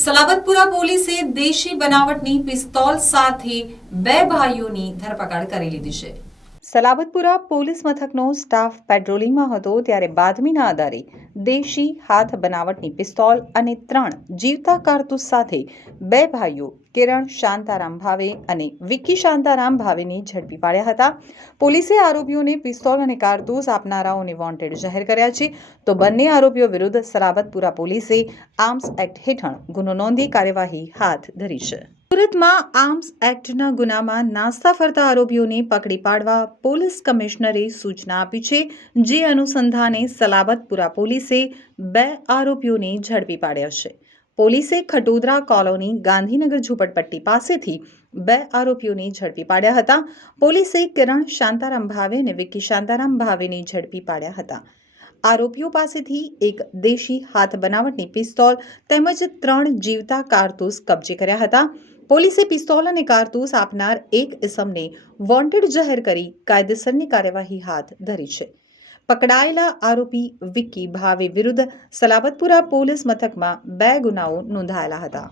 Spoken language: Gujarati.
સલાબતપુરા પોલીસે દેશી બનાવટની પિસ્તોલ સાથે 2 ભાઈઓની ધરપકડ કરી લીધી છે। સલાબતપુરા પોલીસ મથકનો સ્ટાફ પેટ્રોલિંગમાં હતો ત્યારે બાતમીના આધારે દેશી હાથ બનાવટની પિસ્તોલ અને 3 જીવતા કારતૂસ સાથે 2 ભાઈઓ કિરણ શાંતારામ ભાવે અને વિક્કી શાંતારામ ભાવેને ઝડપી પાડ્યા હતા। પોલીસે આરોપીઓને પિસ્તોલ અને કારતૂસ આપનારાઓને વોન્ટેડ જાહેર કર્યા છે, તો બંને આરોપીઓ વિરુદ્ધ સલાબતપુરા પોલીસે આર્મ્સ એક્ટ હેઠળ ગુનો નોંધી કાર્યવાહી હાથ ધરી છે। સુરતમાં આર્મ્સ એક્ટના ગુનામાં નાસ્તા ફરતા આરોપીઓને પકડી પાડવા પોલીસ કમિશનરે સૂચના આપી છે, જે અનુસંધાને સલાબતપુરા પોલીસે 2 આરોપીઓને ઝડપી પાડ્યા છે। પોલીસે ખટોદરા કોલોની ગાંધીનગર ઝૂંપડપટ્ટી પાસેથી 2 આરોપીઓને ઝડપી પાડ્યા હતા। પોલીસે કિરણ શાંતારામ ભાવે અને વિક્કી શાંતારામ ભાવેને ઝડપી પાડ્યા હતા। આરોપીઓ પાસેથી એક દેશી હાથ બનાવટની પિસ્તોલ તેમજ 3 જીવતા કારતૂસ કબજે કર્યા હતા। પોલીસે પિસ્તોલ અને કારતૂસ આપનાર એક ઇસમને વોન્ટેડ જાહેર કરી કાયદેસરની કાર્યવાહી હાથ ધરી છે। પકડાયેલા આરોપી વિક્કી ભાવે વિરુદ્ધ સલાબતપુરા પોલીસ મથકમાં 2 ગુનાઓ નોંધાયેલા હતા।